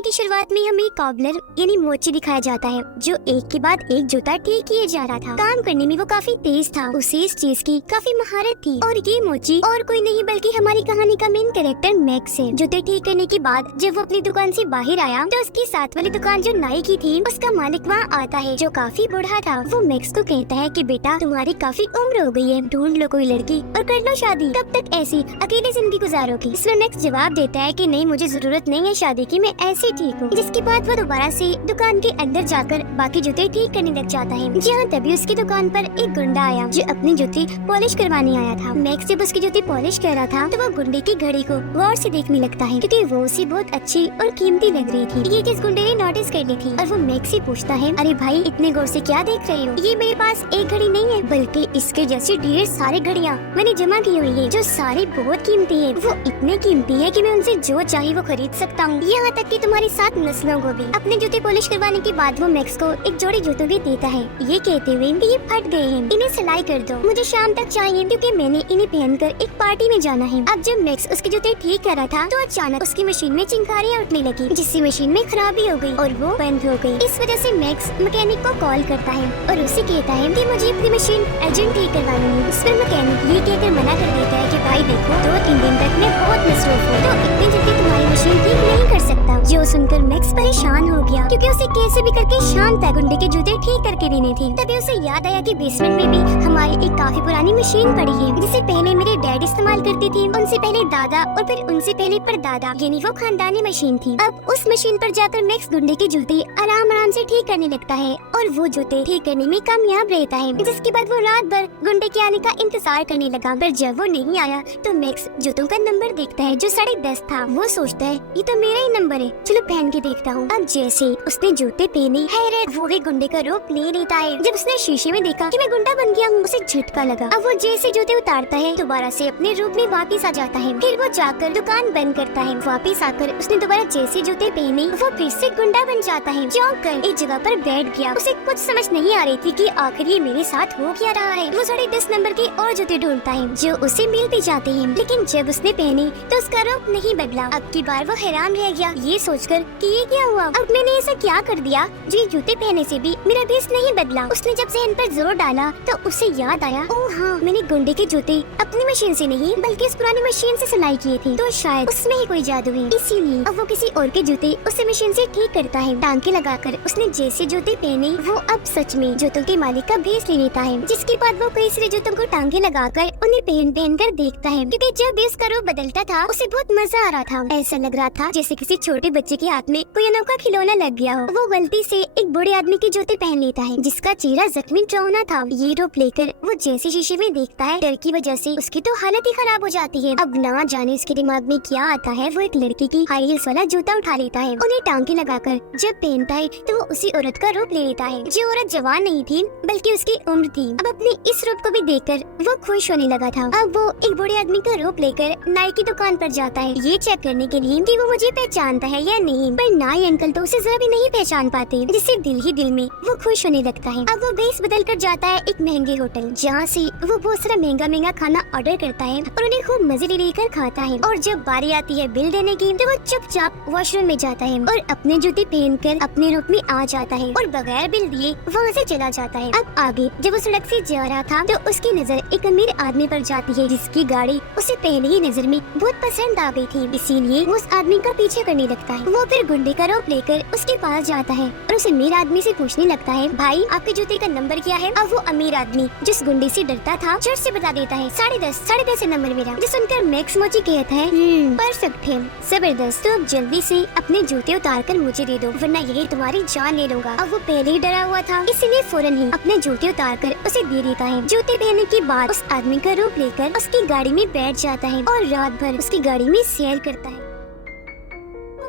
कहानी की शुरुआत में हमें कॉबलर यानी मोची दिखाया जाता है जो एक के बाद एक जूता ठीक किए जा रहा था। काम करने में वो काफी तेज था, उसे इस चीज की काफी महारत थी। और ये मोची और कोई नहीं बल्कि हमारी कहानी का मेन कैरेक्टर मैक्स है। जूते ठीक करने के बाद जब वो अपनी दुकान से बाहर आया तो उसकी साथ वाली दुकान जो नाई की थी उसका मालिक वहाँ आता है जो काफी बूढ़ा था। वो मैक्स को कहता है कि बेटा तुम्हारी काफी उम्र हो गई है, ढूंढ लो कोई लड़की और कर लो शादी, कब तक ऐसी अकेले जिंदगी गुजारोगी। इसमें मैक्स जवाब देता है कि नहीं मुझे जरूरत नहीं है शादी की, मैं ऐसे ठीक हूँ। जिसके बाद वो दोबारा से दुकान के अंदर जाकर बाकी जूते ठीक करने लग जाता है। जहाँ तभी उसकी दुकान पर एक गुंडा आया जो अपनी जूती पॉलिश करवाने आया था। मैक्स जब उसकी जूती पॉलिश कर रहा था तो वो गुंडे की घड़ी को गौर से देखने लगता है क्योंकि वो उसे बहुत अच्छी और कीमती लग रही थी। ये चीज गुंडे ने नोटिस कर ली थी और वो मैक्स से पूछता है, अरे भाई इतने गौर से क्या देख रहे हो? ये मेरे पास एक घड़ी नहीं है बल्कि इसके जैसी ढेर सारी घड़ियाँ मैंने जमा की हुई है जो सारी बहुत कीमती है। वो इतने कीमती है कि मैं उनसे जो चाहिए वो खरीद सकता हूँ, यहाँ तक कि तुम्हारी 7 नस्लों को भी। अपने जूते पॉलिश करवाने के बाद वो मैक्स को एक जोड़ी जूतों भी देता है, ये कहते हुए कि ये फट गए हैं, इन्हें सिलाई कर दो, मुझे शाम तक चाहिए क्योंकि मैंने इन्हें पहनकर एक पार्टी में जाना है। अब जब मैक्स उसके जूते ठीक कर रहा था तो अचानक उसकी मशीन में चिंगारियाँ उठने लगी जिससे मशीन में खराबी हो गई और वो बंद हो गई। इस वजह से मैक्स मैकेनिक को कॉल करता है और उसे कहता है कि मुझे अपनी मशीन अर्जेंट ठीक करवानी है। उसमें मैकेनिक ये कहकर मना कर देता है कि भाई देखो 2-3 दिन तक मैं बहुत मसरूफ हूँ तो इतनी जल्दी तुम्हारी मशीन ठीक नहीं कर सकता। जो सुनकर मैक्स परेशान हो गया क्योंकि उसे कैसे भी करके शाम तक गुंडे के जूते ठीक करके देने थे। तभी उसे याद आया कि बेसमेंट में भी हमारी एक काफी पुरानी मशीन पड़ी है जिसे पहले मेरे डैड इस्तेमाल करते थे, उनसे पहले दादा और फिर उनसे पहले परदादा, यानी वो खानदानी मशीन थी। अब उस मशीन पर जाकर मैक्स गुंडे के जूते आराम आराम से ठीक करने लगता है और वो जूते ठीक करने में कामयाब रहता है। जिसके बाद वो रात भर गुंडे के आने का इंतजार करने लगा, पर जब वो नहीं आया तो मैक्स जूतों का नंबर देखता है जो 10:30 था। वो सोचता है ये तो मेरा ही नंबर है, चलो पहन के देखता हूँ। अब जैसे उसने जूते पहने हैरत वो ही गुंडे का रूप ले लेता है। जब उसने शीशे में देखा कि मैं गुंडा बन गया हूँ उसे झटका लगा। अब वो जैसे जूते उतारता है दोबारा से अपने रूप में वापिस आ जाता है। फिर वो जाकर दुकान बंद करता है। वापिस आकर उसने दोबारा जैसे जूते पहने वो फिर से गुंडा बन जाता है। चौंक कर एक जगह पर बैठ गया। उसे कुछ समझ नहीं आ रही थी कि आखिर ये मेरे साथ हो क्या रहा है। वो 10:30 नंबर के और जूते ढूंढता है जो उसे मिल भी जाते हैं, लेकिन जब उसने पहने तो उसका रूप नहीं बदला। अब की बार वो हैरान रह गया ये सोचकर कि ये क्या हुआ, अब मैंने ऐसा क्या कर दिया जो ये जूते पहने से भी मेरा भेष नहीं बदला। उसने जब जहन पर जोर डाला तो उसे याद आया, ओह हाँ मैंने गुंडे के जूते अपनी मशीन से नहीं बल्कि इस पुरानी मशीन से सिलाई किए थे, तो शायद उसमें ही कोई जादू है। इसीलिए अब वो किसी और के जूते उसी मशीन से ठीक करता है। टांके लगाकर उसने जैसे जूते पहने वो अब सच में जूतों के मालिक का भेष ले लेता है। जिसके बाद वो कई सारे जूतों को टांगे लगाकर उन्हें पहन कर देखता है क्योंकि जब भेष का रूप बदलता था उसे बहुत मजा आ रहा था। ऐसा लग रहा था जैसे किसी छोटे बच्चे के हाथ में कोई अनोखा खिलौना लग गया हो। वो गलती से एक बूढ़े आदमी के जूते पहन लेता है जिसका चेहरा जख्मी डरावना था। ये रूप लेकर वो जैसे शीशे में देखता है डर की वजह से उसकी तो हालत ही खराब हो जाती है। अब ना जाने उसके दिमाग में क्या आता है, वो एक लड़की की हाई हील्स वाला जूता उठा लेता है, उन्हें टांगे लगाकर जब पहनता है तो वो उसी औरत का रूप ले लेता है। जो औरत जवान नहीं थी बल्कि उसकी उम्र थी। अब अपने इस रूप को भी देखकर वो खुश होने लगा था। अब वो एक बूढ़े आदमी का रूप लेकर नाई की दुकान पर जाता है ये चेक करने के लिए कि वो मुझे पहचानता है या नहीं, पर नाई अंकल तो उसे जरा भी नहीं पहचान पाते, जिससे दिल ही दिल में वो खुश होने लगता है। अब वो भेष बदल कर जाता है एक महंगे होटल जहाँ से वो बहुत सारा महंगा खाना ऑर्डर करता है और उन्हें खूब मजे लेकर खाता है। और जब बारी आती है बिल देने की तो वो चुपचाप वॉशरूम में जाता है और अपने जूते पहनकर अपने रूप में आ जाता है और बगैर बिल दिए वहाँ से चला जाता है। अब आगे जब वो सड़क से जा रहा था तो उसकी नजर एक अमीर आदमी पर जाती है जिसकी गाड़ी उसे पहले ही नजर में बहुत पसंद आ गई थी, इसीलिए वो उस आदमी का पीछे करने लगता है। वो फिर गुंडे का रूप लेकर उसके पास जाता है और उस अमीर आदमी से पूछने लगता है, भाई आपके जूते का नंबर क्या है? अब वो अमीर आदमी जिस गुंडे से डरता था झट से बता देता है 10:30 नंबर मेरा। जो सुनकर मैक्स मोची कहता है परफेक्ट है, जबरदस्त, तो अब जल्दी से अपने जूते उतार कर मुझे दे दो वरना यही तुम्हारी जान ले लूंगा। अब वो पहले ही डरा हुआ था इसीलिए फौरन ही अपने जूते उतार कर उसे दे देता है। जूते पहनने के बाद उस आदमी का रूप लेकर उसकी गाड़ी में बैठ जाता है और रात भर उसकी गाड़ी में सैर करता है।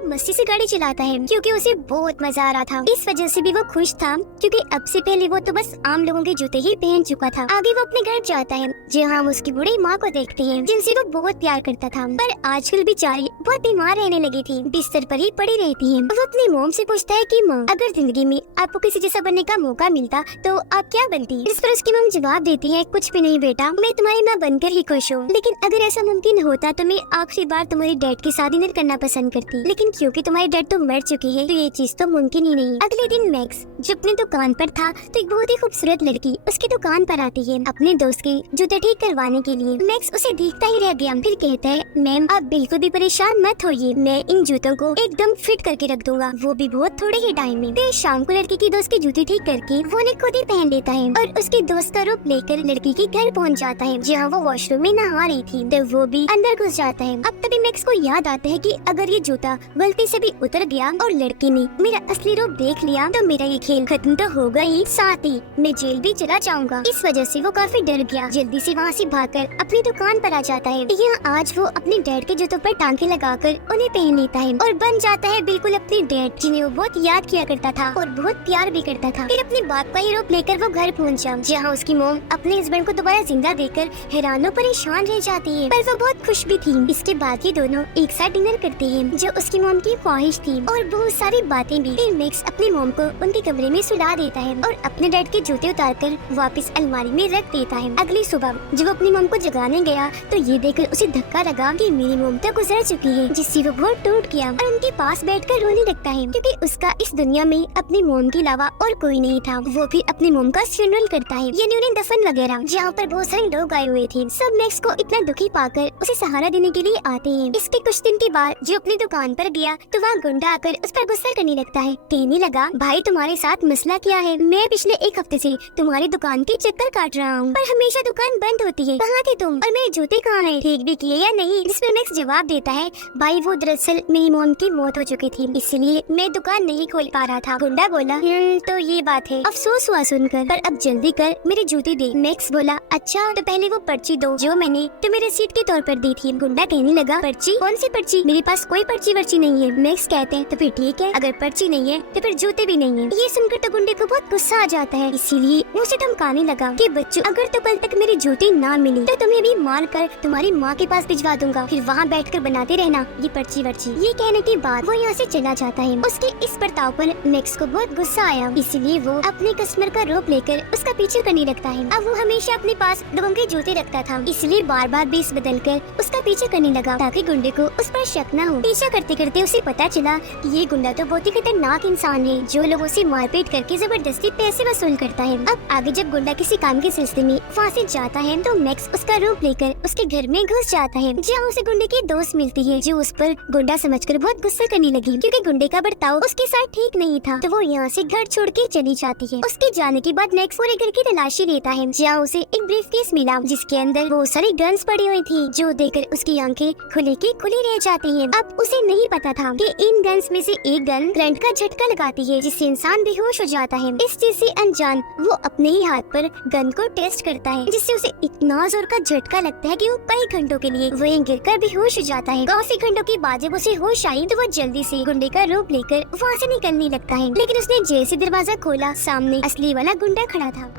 मस्ती से गाड़ी चलाता है क्योंकि उसे बहुत मजा आ रहा था। इस वजह से भी वो खुश था क्योंकि अब से पहले वो तो बस आम लोगों के जूते ही पहन चुका था। आगे वो अपने घर जाता है जहाँ वो उसकी बूढ़ी माँ को देखते हैं जिनसे वो बहुत प्यार करता था, पर आजकल बेचारी बहुत बीमार रहने लगी थी, बिस्तर पर ही पड़ी रहती है। वो अपनी मोम से पूछता है कि माँ अगर जिंदगी में आपको किसी जैसा बनने का मौका मिलता तो आप क्या बनती? इस पर उसकी मोम जवाब देती है, कुछ भी नहीं बेटा, मैं तुम्हारी माँ बनकर ही खुश हूँ, लेकिन अगर ऐसा मुमकिन होता तो मैं आखिरी बार तुम्हारी डैड की शादी नहीं करना पसंद करती। लेकिन क्योंकि तुम्हारे डैड तो मर चुके हैं तो ये चीज तो मुमकिन ही नहीं। अगले दिन मैक्स जो अपनी दुकान पर था तो एक बहुत ही खूबसूरत लड़की उसकी दुकान पर आती है अपने दोस्त के जूते ठीक करवाने के लिए। मैक्स उसे देखता ही रह गया, फिर कहता है मैम आप बिल्कुल भी परेशान मत होइए, मैं इन जूतों को एकदम फिट करके रख दूंगा, वो भी बहुत थोड़े ही टाइम में। फिर शाम को लड़की की दोस्त के जूते ठीक करके वो उन्हें खुद ही पहन लेता है और उसके दोस्त का रूप लेकर लड़की के घर पहुंच जाता है जहां वो वॉशरूम में नहा रही थी। तो वो भी अंदर घुस जाता है। अब तभी मैक्स को याद आता है कि अगर ये जूता गलती से भी उतर गया और लड़की ने मेरा असली रूप देख लिया तो मेरा ये खेल खत्म तो होगा ही, साथ ही मैं जेल भी चला जाऊंगा। इस वजह से वो काफी डर गया, जल्दी से वहाँ से भागकर अपनी दुकान पर आ जाता है। यहाँ आज वो अपने डैड के जूतों पर टांके लगाकर उन्हें पहन लेता है और बन जाता है बिल्कुल अपने डैड जिन्हें वो बहुत याद किया करता था और बहुत प्यार भी करता था। फिर अपने बाप का ही रूप लेकर वो घर पहुँचा जहाँ उसकी मोम अपने हस्बैंड को दोबारा जिंदा देखकर हैरान और परेशान रह जाती है, पर वो बहुत खुश भी थी। इसके बाद ये दोनों एक साथ डिनर करते हैं जो उसकी मोम की ख्वाहिश थी और बहुत सारी बातें भी। फिर मैक्स अपनी मोम को उनके कमरे में सुला देता है और अपने डैड के जूते उतारकर वापस अलमारी में रख देता है। अगली सुबह जब वो अपनी मोम को जगाने गया तो ये देखकर उसे धक्का लगा कि मेरी मोम तो गुजर चुकी है, जिससे वो बहुत टूट गया और उनके पास बैठकर रोने लगता है क्योंकि उसका इस दुनिया में अपनी मोम के अलावा और कोई नहीं था। वो फिर अपनी मोम का फ्यूनरल करता है, यानी उन्हें दफन वगैरह, जहाँ पर बहुत सारे लोग आए हुए थे। सब मैक्स को इतना दुखी पाकर उसे सहारा देने के लिए आते हैं। इसके कुछ दिन के बाद जो अपनी दुकान पर गया तो वहाँ गुंडा आकर उस पर गुस्सा करने लगता है, कहने लगा भाई तुम्हारे साथ मसला क्या है, मैं पिछले एक हफ्ते से तुम्हारी दुकान के चक्कर काट रहा हूँ पर हमेशा दुकान बंद होती है, कहाँ थे तुम और मेरे जूते कहाँ हैं, ठीक भी किए या नहीं। जिस पर मैक्स जवाब देता है भाई वो दरअसल मेरी मोम की मौत हो चुकी थी इसलिए मैं दुकान नहीं खोल पा रहा था। गुंडा बोला तो ये बात है, अफसोस हुआ सुनकर, पर अब जल्दी कर मेरे जूते दे। मैक्स बोला अच्छा तो पहले वो पर्ची दो जो मैंने तुम्हें रसीद के तौर पर दी थी। गुंडा कहने लगा पर्ची, कौन सी पर्ची, मेरे पास कोई पर्ची वर्ची नहीं है। मैक्स कहते हैं तो फिर ठीक है, अगर पर्ची नहीं है तो फिर जूते भी नहीं है। ये सुनकर तो गुंडे को बहुत गुस्सा आ जाता है, इसीलिए उसे धमकाने लगा कि बच्चों अगर तो कल तक मेरे जूते ना मिले तो तुम्हें भी मार कर तुम्हारी माँ के पास भिजवा दूंगा, फिर वहाँ बैठकर बनाते रहना ये पर्ची वर्ची। ये कहने के बाद वो यहाँ से चला जाता है। उसके इस बर्ताव पर मैक्स को बहुत गुस्सा आया, इसलिए वो अपने कस्टमर का रूप लेकर उसका पीछे करने लगता है। अब वो हमेशा अपने पास लोगों के जूते रखता था, इसलिए बार बार बेस बदल कर उसका पीछे करने लगा ताकि गुंडे को उस पर शक न हो। पीछा करते करते उसे पता चला कि ये गुंडा तो बहुत ही खतरनाक इंसान है जो लोगों से मारपीट करके जबरदस्ती पैसे वसूल करता है। अब आगे जब गुंडा किसी काम के सिलसिले में वहाँ से जाता है तो मैक्स उसका रूप लेकर उसके घर में घुस जाता है जहाँ उसे गुंडे की दोस्त मिलती है जो उस पर गुंडा समझकर बहुत गुस्सा करने लगी क्योंकि गुंडे का बर्ताव उसके साथ ठीक नहीं था। तो वो यहाँ से घर छोड़ के चली जाती है। उसके जाने के बाद मैक्स पूरे घर की तलाशी लेता है जहाँ उसे एक ब्रीफकेस मिला जिसके अंदर बहुत सारी गन्स पड़ी हुई थी जो देखकर उसकी आंखें खुली की खुली रह जाती हैं। अब उसे नहीं पता था कि इन गन्स में से एक गन करंट का झटका लगाती है जिससे इंसान बेहोश हो जाता है। इस चीज से अनजान वो अपने ही हाथ पर गन को टेस्ट करता है जिससे उसे इतना जोर का झटका लगता है कि वो कई घंटों के लिए वहीं गिरकर बेहोश हो जाता है। काफी घंटों के बाद जब उसे होश आई तो वो जल्दी से गुंडे का रूप लेकर वहाँ से निकलने लगता है, लेकिन उसने जैसे दरवाजा खोला सामने असली वाला गुंडा खड़ा था।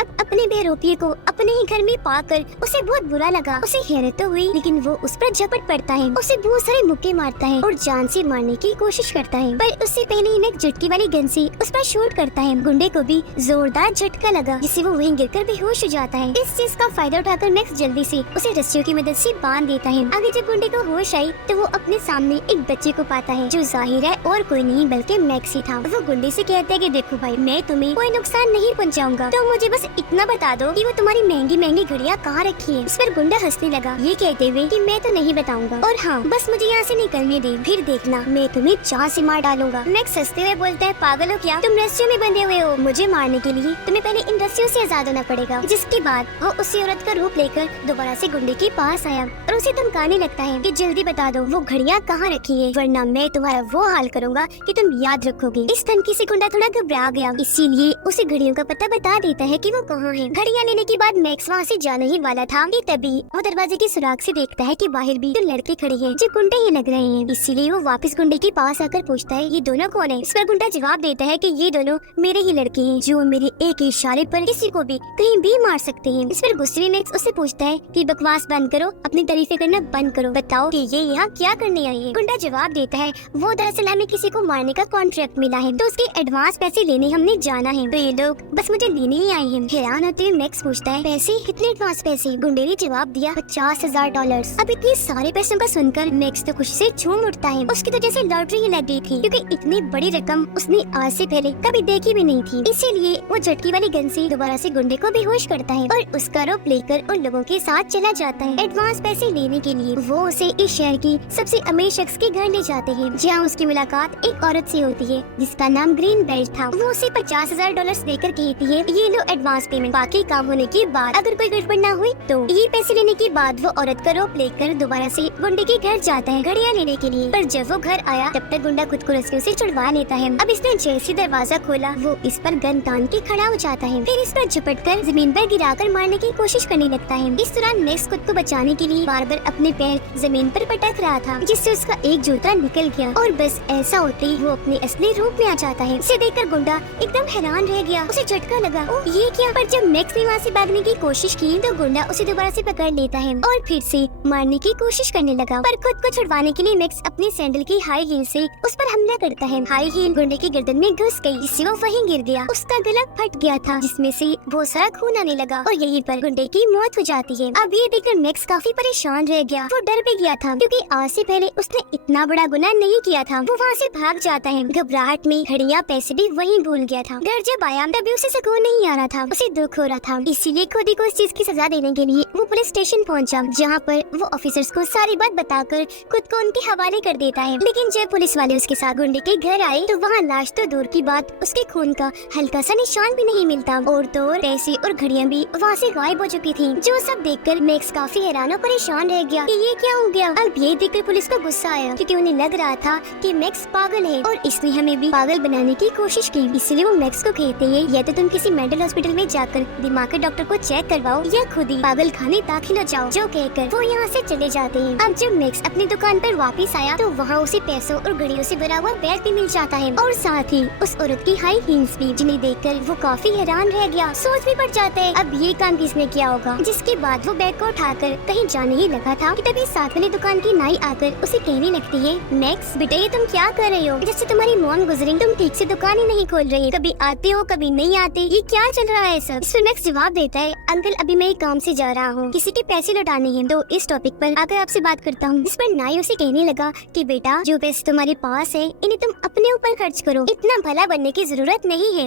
अब अपने बेरोपिये को अपने ही घर में पाकर उसे बहुत बुरा लगा। उसे हैरत तो हुई लेकिन वो उस पर झपट पड़ता है, उसे बहुत सारे मुक्के मारता है और जान से मारने की कोशिश करता है, पर उससे पहले ही एक झटके वाली गन से उस पर शूट करता है। गुंडे को भी जोरदार झटका लगा जिससे वो वहीं गिरकर बेहोश हो जाता है। इस चीज का फायदा उठाकर मैक्स जल्दी से उसे रस्सियों की मदद से बांध देता है। आगे जब गुंडे को होश आई तो वो अपने सामने एक बच्चे को पाता है जो जाहिर है और कोई नहीं बल्कि मैक्स ही था। वो गुंडे से कहता है कि देखो भाई मैं तुम्हें कोई नुकसान नहीं पहुँचाऊंगा, तो मुझे बस इतना बता दो कि वो तुम्हारी महंगी महंगी घड़ियाँ कहाँ रखी है। इस पर गुंडा हंसने लगा ये कहते हुए कि मैं तो नहीं बताऊंगा और हाँ बस मुझे यहाँ से निकलने दे, फिर देखना मैं तुम्हें चाह से मार डालूंगा। मैक्स हंसते हुए बोलता है पागल हो क्या, तुम रस्सियों में बंधे हुए हो, मुझे मारने के लिए तुम्हें पहले इन रस्सियों से आजाद होना पड़ेगा। जिसके बाद वो उसी औरत का रूप लेकर दोबारा से गुंडे के पास आया और उसे धमकाने लगता है कि जल्दी बता दो वो घड़ियाँ कहाँ रखी है वरना मैं तुम्हारा वो हाल करूंगा कि तुम याद रखोगे। इस धमकी से गुंडा थोड़ा घबरा गया, इसीलिए उसे घड़ियों का पता बता देता है कि वो कहाँ है। घड़ियाँ लेने के बाद मैक्स वहाँ से जाने ही वाला था कि तभी वो दरवाजे की सुराग से देखता है कि बाहर भी 2 लड़के खड़े हैं जो गुंडे ही लग रहे हैं, इसीलिए वो वापस गुंडे के पास आकर पूछता है ये दोनों कौन है। इस पर गुंडा जवाब देता है कि ये दोनों मेरे ही लड़के हैं जो मेरे एक ही इशारे पर किसी को भी कहीं भी मार सकते हैं। इस पर गुस्से में मैक्स उससे पूछता है कि बकवास बंद करो, अपनी तारीफें करना बंद करो, बताओ कि ये यहाँ क्या करने आई है। गुंडा जवाब देता है वो दरअसल हमें किसी को मारने का कॉन्ट्रैक्ट मिला है तो उसके एडवांस पैसे लेने हमने जाना है, तो ये लोग बस मुझे लेने ही आए हैं। तैयार होते हुए मैक्स पूछता है पैसे कितने एडवांस पैसे। गुंडे ने जवाब दिया $50,000। अब इतने सारे पैसों का सुनकर मैक्स तो खुशी से झूम उठता है। उसकी तो जैसे लॉटरी ही लग गई थी, क्योंकि इतनी बड़ी रकम उसने आज से पहले कभी देखी भी नहीं थी। इसीलिए वो झटकी वाली गन से दोबारा से गुंडे को बेहोश करता है और उसका रोप लेकर उन लोगों के साथ चला जाता है। एडवांस पैसे लेने के लिए वो उसे इस शहर की सबसे अमीर शख्स के घर ले जाते हैं, जहाँ उसकी मुलाकात एक औरत से होती है जिसका नाम ग्रीन बेल्ट था। वो उसे $50,000 देकर कहती है ये लो एडवांस पेमेंट, बाकी काम होने के बाद अगर कोई गड़बड़ ना हुई तो। ये पैसे लेने के बाद वो औरत का रोप लेकर दोबारा से गुंडे के घर जाता है घड़ियां लेने के लिए। पर जब वो घर आया तब तक गुंडा खुद को रस्सियों से छुड़वा लेता है। अब इसने जैसे दरवाजा खोला वो इस पर गन तान के खड़ा हो जाता है, फिर इस पर झपट कर जमीन पर गिराकर मारने की कोशिश करने लगता है। इस दौरान मैक्स खुद को बचाने के लिए बार बार अपने पैर जमीन पर पटक रहा था, जिससे उसका एक जूता निकल गया और बस ऐसा होते ही वो अपने असली रूप में आ जाता है। इसे देखकर गुंडा एकदम हैरान रह गया, उसे झटका लगा, ओह ये क्या। पर जब मैक्स ने वहाँ से भागने की कोशिश की तो गुंडा उसे दोबारा से पकड़ लेता है और फिर से मारने की कोशिश करने लगा। पर खुद को छुड़वाने के लिए मैक्स अपने सैंडल की हाई हील से उस पर हमला करता है। हाई हील गुंडे की गर्दन में घुस गई, जिससे वो वहीं गिर गया। उसका गला फट गया था, जिसमें से बहुत सारा खून आने लगा और यहीं पर गुंडे की मौत हो जाती है। अब ये देखकर मैक्स काफी परेशान रह गया। वो डर भी गया था, क्योंकि आज से पहले उसने इतना बड़ा गुनाह नहीं किया था। वो वहाँ से भाग जाता है। घबराहट में घड़ियां पैसे भी वहीं भूल गया था। घर जब आया तभी उसे सुकून नहीं आ रहा था, उसे दुख हो रहा था। इसीलिए खुद ही को इस चीज की सजा देने के लिए वो पुलिस स्टेशन पहुंचा, जहाँ पर वो ऑफिसर्स को सारी बात बताकर खुद को उनके हवाले कर देता है। लेकिन जब पुलिस वाले उसके साथ गुंडे के घर आए तो वहाँ लाश तो दूर की बात, उसके खून का हल्का सा निशान भी नहीं मिलता और तो और पैसे और घड़ियां भी वहाँ से गायब हो चुकी थी। जो सब देखकर मैक्स काफी हैरान और परेशान रह गया कि ये क्या हो गया। अब ये देखकर पुलिस को गुस्सा आया, क्योंकि उन्हें लग रहा था कि मैक्स पागल है और इसने हमें भी पागल बनाने की कोशिश की। इसलिए वो मैक्स को कहते हैं या तो तुम किसी मेंटल हॉस्पिटल में जाकर दिमाग के डॉक्टर को चेक करवाओ या खुद ही पागल खाने दाखिल हो जाओ। जो कहकर वो यहाँ से चले जाते हैं। अब जब मैक्स अपनी दुकान पर वापस आया तो वहाँ उसे पैसों और घड़ियों से भरा हुआ बैग भी मिल जाता है और साथ ही उस औरत की हाई हील्स भी, जिन्हें देखकर वो काफी हैरान रह गया। सोच भी पड़ जाता है अब ये काम किसने किया होगा। जिसके बाद वो बैग को उठाकर कहीं जाने ही लगा था कि तभी साथ वाली दुकान की नाई आकर उसे कहने लगती है मैक्स बेटा ये तुम क्या कर रहे हो, जैसे तुम्हारी मॉम गुजरी तुम ठीक से दुकान ही नहीं खोल रही, कभी आते हो कभी नहीं आते, ये क्या चल रहा है सब। इस पर मैक्स जवाब देता है अंकल अभी मैं एक काम से जा रहा हूँ, किसी के पैसे लौटाने हैं, तो इस टॉपिक पर आकर आपसे बात करता हूँ। इस पर नाई उसे कहने लगा कि बेटा जो पैसे तुम्हारे पास है इन्हें तुम अपने ऊपर खर्च करो, इतना भला बनने की जरूरत नहीं है।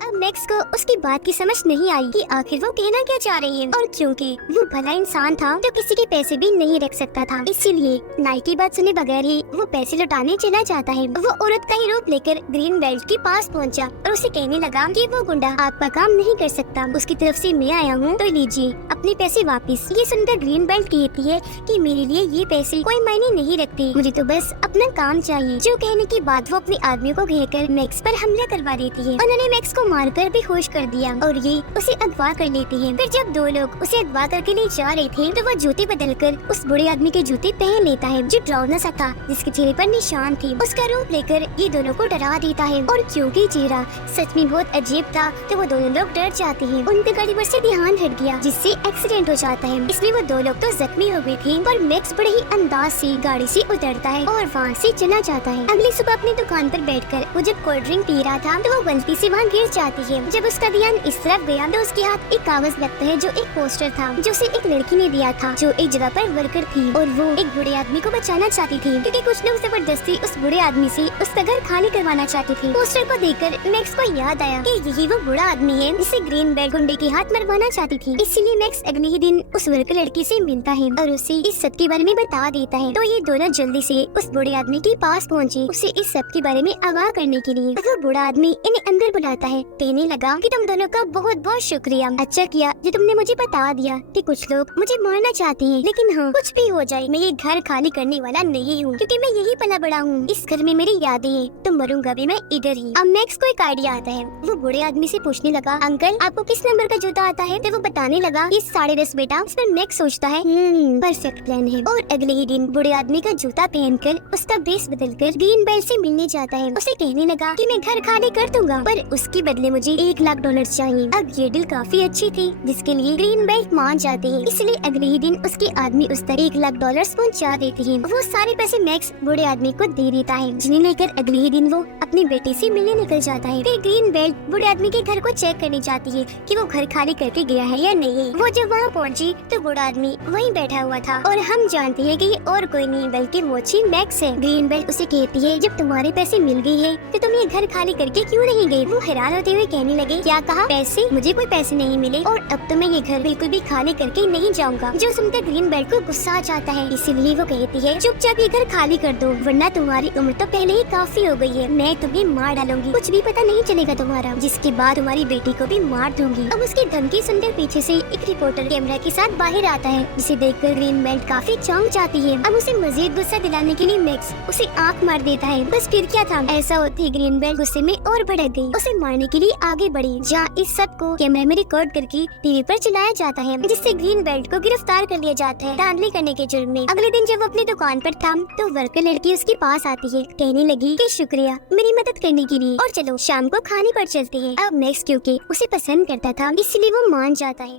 अब मैक्स को उसकी बात की समझ नहीं आई कि आखिर वो कहना क्या चाह रही है, और क्योंकि वो भला इंसान था तो किसी के पैसे भी नहीं रख सकता था, इसीलिए नाई की बात सुने बगैर ही वो पैसे लौटाने चला जाता है। वो औरत का ही रूप लेकर ग्रीन बेल्ट के पास पहुंचा और उसे कहने लगा कि वो गुंडा आपका काम नहीं कर सकता, उसकी तरफ से मैं आया हूँ तो लीजिए अपने पैसे वापस। ये सुनकर ग्रीन बेल्ट कहती है कि मेरे लिए ये पैसे कोई मायने नहीं रखते, मुझे तो बस अपना काम चाहिए। जो कहने के बाद वो अपने आदमी को घेरकर मैक्स पर हमला करवा देती है। उन्होंने मैक्स को मारकर बेहोश कर दिया और ये उसे अगवा कर लेती है। फिर जब दो लोग उसे अगवा करके ले जा रहे थे तो वो जूते बदलकर उस बूढ़े आदमी के जूते पहन लेता है, जो डरावना सा था, जिसके चेहरे पर निशान थी। उसका रूप लेकर ये दोनों को डरा देता है और क्योंकि चेहरा सच में बहुत अजीब था तो वो दोनों लोग डर जाते हैं। उनके गाड़ी पर से ध्यान हट गया, जिससे एक्सीडेंट हो जाता है। इसलिए वो दो लोग तो जख्मी हो गए थे, पर मैक्स बड़े ही अंदाज से गाड़ी से उतरता है और वहाँ से चला जाता है। अगली सुबह अपनी दुकान पर बैठकर वो जब कोल्ड ड्रिंक पी रहा था तो वो गलती से वहाँ गिर जाती है। जब उसका ध्यान इस तरफ गया तो उसके हाथ एक कागज लगता है, जो एक पोस्टर था जो उसे एक लड़की ने दिया था, जो एक जगह पर वर्कर थी और वो एक बूढ़े आदमी को बचाना चाहती थी, क्योंकि कुछ लोग जबरदस्ती उस बूढ़े आदमी से उसका घर खाली करवाना चाहते थे। पोस्टर को देखकर मैक्स को याद आया कि यही वो बूढ़ा आदमी है जिसे ग्रीन बेल्ट गुंडे के हाथ मरवाना चाहती थी। इसीलिए मैक्स अगले ही दिन उस वर्कर लड़की से मिलता है और उसे इस सब के बारे में बता देता है। तो ये दोनों जल्दी से उस बूढ़े आदमी के पास पहुँचे उसे इस सब के बारे में आगाह करने के लिए। वो बूढ़ा आदमी इन्हें अंदर बुलाता है, कहने लगा कि तुम दोनों का बहुत बहुत शुक्रिया, अच्छा किया जो तुमने मुझे बता दिया कि कुछ लोग मुझे मारना चाहते हैं, लेकिन हाँ कुछ भी हो जाए मैं ये घर खाली करने वाला नहीं हूँ, क्योंकि मैं यही पला बड़ा हूँ। इस घर में मेरी यादें हैं, तो मरूंगा भी मैं इधर ही। अब मैक्स को एक आइडिया आता है। वो बूढ़े आदमी से पूछने लगा अंकल आपको किस नंबर का जूता आता है, तो वो बताने लगा ये 10.5 बेटा। इस पर मैक्स सोचता है परफेक्ट प्लान है, और अगले ही दिन बूढ़े आदमी का जूता पहनकर उसका बेस बदलकर ग्रीन बेल्ट से मिलने जाता है। उसे कहने लगा कि मैं घर खाली कर दूंगा, पर उसके बदले मुझे $1,00,000 चाहिए। अब ये डील काफी अच्छी थी, जिसके लिए ग्रीन बेल्ट मान जाते हैं। इसलिए अगले ही दिन उसके आदमी उस तक $1,00,000 पहुंचा देते हैं। वो सारे पैसे मैक्स बूढ़े आदमी को दे देता है, जिन्हें लेकर अगले ही दिन वो अपनी बेटी से मिलने निकल जाता है। फिर ग्रीन बेल्ट बूढ़े आदमी के घर को चेक करने जाती है कि वो घर खाली करके गया है या नहीं। वो जब वहाँ पहुँची तो बूढ़ा आदमी वहीं बैठा हुआ था और हम जानते हैं कि ये और कोई नहीं बल्कि मोची मैक्स है। ग्रीन बेल्ट उसे कहती है, जब तुम्हारे पैसे मिल गए हैं तो तुम ये घर खाली करके क्यों नहीं गए? वो हैरान होते हुए कहने लगे, क्या कहा? पैसे? मुझे कोई पैसे नहीं मिले और अब तो मैं ये घर बिल्कुल भी खाली करके नहीं जाऊंगा। जो सुनकर ग्रीन बेल्ट को गुस्सा आ जाता है, इसीलिए वो कहती है, चुपचाप ये घर खाली कर दो, वरना तुम्हारी उम्र तो पहले ही काफी हो गई है। मैं तुम्हें मार डालूंगी, कुछ भी पता नहीं चलेगा तुम्हारा, जिसके बाद तुम्हारी बेटी को भी मार दूंगी। अब उसकी धमकी सुनकर पीछे से एक रिपोर्टर कैमरा के साथ बाहर आता है, जिसे देखकर ग्रीन बेल्ट काफी चौंक जाती है। अब उसे मजीद गुस्सा दिलाने के लिए मैक्स उसे आंख मार देता है। बस फिर क्या था, ऐसा होते ही ग्रीन बेल्ट गुस्से में और भड़क गई। उसे मारने के लिए आगे बढ़ी, जहाँ इस सब को कैमरे में रिकॉर्ड करके टीवी पर चलाया जाता है, जिससे ग्रीन बेल्ट को गिरफ्तार कर लिया जाता है धांधली करने के जुर्म में। अगले दिन जब वो अपनी दुकान पर था तो वर्कर लड़की उसके पास आती है, कहने लगी कि शुक्रिया मेरी मदद करने के लिए, और चलो शाम को खाने पर चलते हैं। अब मैक्स क्योंकि उसे पसंद करता था, इसलिए वो मान जाता है।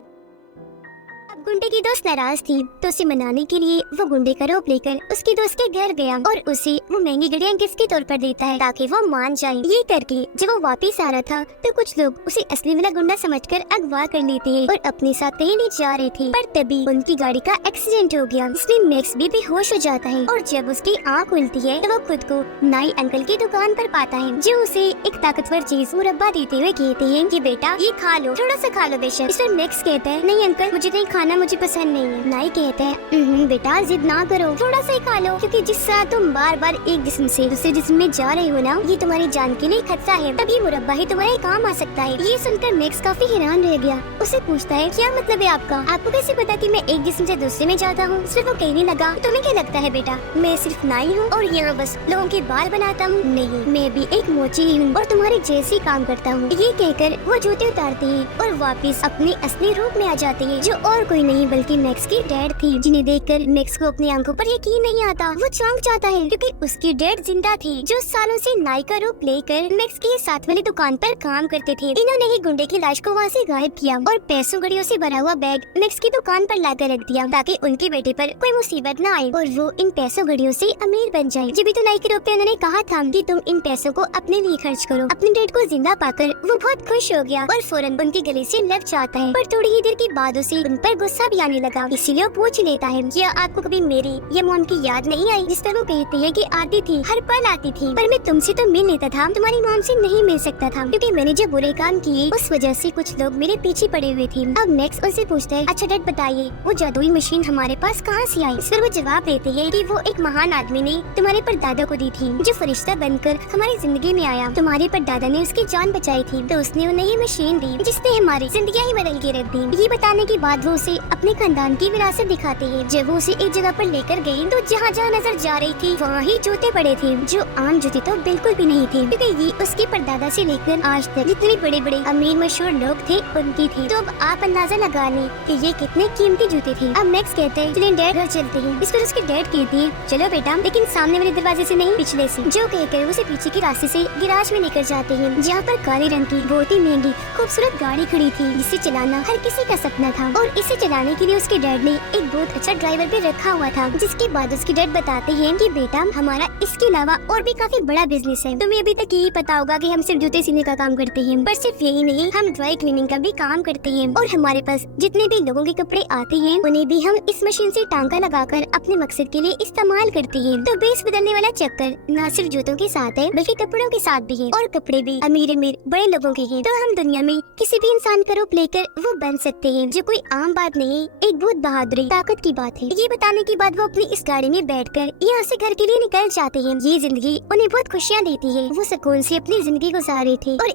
अब गुंडे की दोस्त नाराज थी तो उसे मनाने के लिए वो गुंडे का रूप लेकर उसकी दोस्त के घर गया और उसे वो महंगी घड़ियां गिफ्ट के तौर पर देता है ताकि वो मान जाए। ये करके जब वो वापस आ रहा था तो कुछ लोग उसे असली वाला गुंडा समझकर अगवा कर लेते हैं और अपने साथ कहीं ले जा रहे थे, पर तभी उनकी गाड़ी का एक्सीडेंट हो गया, जिसमें मैक्स भी बेहोश हो जाता है। और जब उसकी आँख खुलती है तो वो खुद को नाई अंकल की दुकान पर पाता है, जो उसे एक ताकतवर चीज मुरब्बा देते हुए कहते हैं कि बेटा ये खा लो, थोड़ा सा खा लो बेशक। इस पर मैक्स कहता है, नहीं अंकल मुझे नहीं खाना, मुझे पसंद नहीं है। नाई कहता है, बेटा जिद ना करो, थोड़ा सा ही खा लो, क्योंकि जिस तरह तुम बार बार एक जिस्म से दूसरे जिस्म में जा रहे हो ना, ये तुम्हारी जान के लिए खतरा है, तब ये मुरब्बा ही तुम्हारे काम आ सकता है। ये सुनकर मैक्स काफी हैरान रह गया। उसे पूछता है, क्या मतलब है आपका? आपको कैसे पता कि मैं एक जिस्म से दूसरे में जाता हूँ? सिर्फ वो कहने लगा, तुम्हें क्या लगता है बेटा, मैं सिर्फ नाई हूँ और यहाँ बस लोगों के बाल बनाता हूँ? नहीं, मैं भी एक मोची ही हूँ और तुम्हारे जैसे काम करता हूँ। ये कहकर वो जूते उतारते हैं और वापस अपने असली रूप में आ जाते हैं, जो और कोई नहीं बल्कि मैक्स की डैड थी, जिन्हें देखकर मैक्स को अपनी आंखों पर यकीन नहीं आता। वो चौंक जाता है क्योंकि उसकी डैड जिंदा थी, जो सालों से नाई का रूप लेकर मैक्स की साथ वाली दुकान पर काम करते थे। इन्होंने ही गुंडे की लाश को वहाँ से गायब किया और पैसों घड़ियों से भरा हुआ बैग मैक्स की दुकान पर लाकर रख दिया, ताकि उनके बेटे पर कोई मुसीबत न आए और वो इन पैसों घड़ियों से अमीर बन जाए। जब भी तो नाई के रूप में उन्होंने कहा था कि तुम इन पैसों को अपने लिए खर्च करो। अपने डैड को जिंदा पाकर वो बहुत खुश हो गया और फौरन उनके गले से लग जाता है, पर थोड़ी ही देर के बाद उसे उन पर गुस्सा भी आने लगा। इसीलिए वो पूछ लेता है, क्या आपको कभी मेरी या मॉम की याद नहीं आई? जिस पर वो कहते हैं कि आती थी, हर पल आती थी, पर मैं तुमसे तो मिल लेता था, तुम्हारी मॉम से नहीं मिल सकता था, क्योंकि मैंने जो बुरे काम किए उस वजह से कुछ लोग मेरे पीछे पड़े हुए थे। अब मैक्स उनसे पूछता है, अच्छा डैड बताइए, वो जादुई मशीन हमारे पास कहाँ से आई? इस पर वो जवाब देते हैं कि वो एक महान आदमी ने तुम्हारे परदादा को दी थी, जो फरिश्ता बनकर हमारी जिंदगी में आया। तुम्हारे परदादा ने उसकी जान बचाई थी, तो उसने उन्हें ये मशीन दी, जिसने हमारी जिंदगी ही बदल के रख दी। ये बताने के बाद वो उसे अपने खानदान की विरासत दिखाते हैं। जब वो उसे एक जगह पर लेकर गई तो जहाँ जहाँ नजर जा रही थी वहाँ ही जूते पड़े थे, जो आम जूते तो बिल्कुल भी नहीं थे, क्योंकि ये उसके परदादा से लेकर आज तक जितने बड़े बड़े अमीर मशहूर लोग थे उनकी थी। तो अब आप अंदाजा लगा लें कि ये कितने कीमती जूते थे। अब मैक्स कहते हैं, चलिए डैड घर चलते हैं। इस पर उसके डैड कहती है, चलो बेटा, लेकिन सामने वाले दरवाजे से नहीं, पिछले से। जो कहकर उसे पीछे के रास्ते से गिराज में लेकर जाते हैं, जहाँ पर काले रंग की बहुत ही महंगी खूबसूरत गाड़ी खड़ी थी, जिसे चलाना हर किसी का सपना था। और इसे चलाने के लिए उसके डैड ने एक बहुत अच्छा ड्राइवर भी रखा हुआ था। जिसके बाद उसके डैड बताते हैं कि बेटा, हमारा इसके अलावा और भी काफी बड़ा बिजनेस है। तुम्हें अभी तक यही पता होगा कि हम सिर्फ जूते सीने का काम करते हैं, पर सिर्फ यही नहीं, हम ड्राई क्लीनिंग का भी काम करते हैं और हमारे पास जितने भी लोगों के कपड़े आते हैं उन्हें भी हम इस मशीन से टांका लगाकर अपने मकसद के लिए इस्तेमाल करते हैं। तो बेस बदलने वाला चक्कर न सिर्फ जूतों के साथ है बल्कि कपड़ों के साथ भी है, और कपड़े भी अमीर अमीर बड़े लोगों के हैं। तो हम दुनिया में किसी भी इंसान का रूप लेकर वो बन सकते हैं, जो कोई आम बात नहीं, एक बहुत बहादुरी ताकत की बात है। ये बताने के बाद वो अपनी इस गाड़ी में बैठकर यहाँ से घर के लिए निकल जाते हैं। ये जिंदगी उन्हें बहुत खुशियाँ देती है। वो सुकून से अपनी जिंदगी गुजार रहे थे और